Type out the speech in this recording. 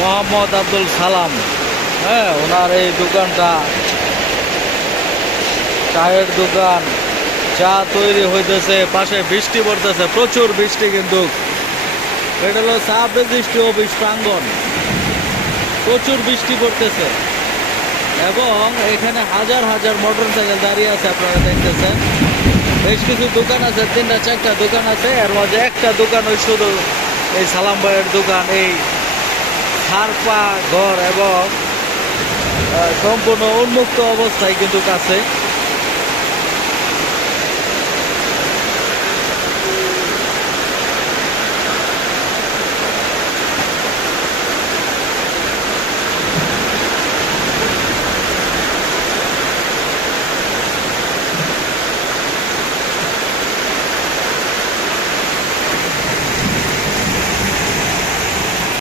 মোহাম্মদ আব্দুল সালাম। হ্যাঁ, ওনার এই দোকানটা চায়ের দোকান, চা তৈরি হইতেছে, পাশে বৃষ্টি পড়তেছে, প্রচুর বৃষ্টি। কিন্তু এটা হলো সাব রেজিস্ট্রি অফিস প্রাঙ্গণ, প্রচুর বৃষ্টি পড়তেছে এবং এখানে হাজার হাজার মোটরসাইকেল দাঁড়িয়ে আছে। আপনারা দেখতেছেন বেশ কিছু দোকান আছে, 3টা 4টা দোকান আছে। এর মাঝে একটা দোকান ওই শুধু এই সালাম ভাইয়ের দোকান। এই খারপা ঘর এবং সম্পূর্ণ উন্মুক্ত অবস্থায় কিন্তু কাছে।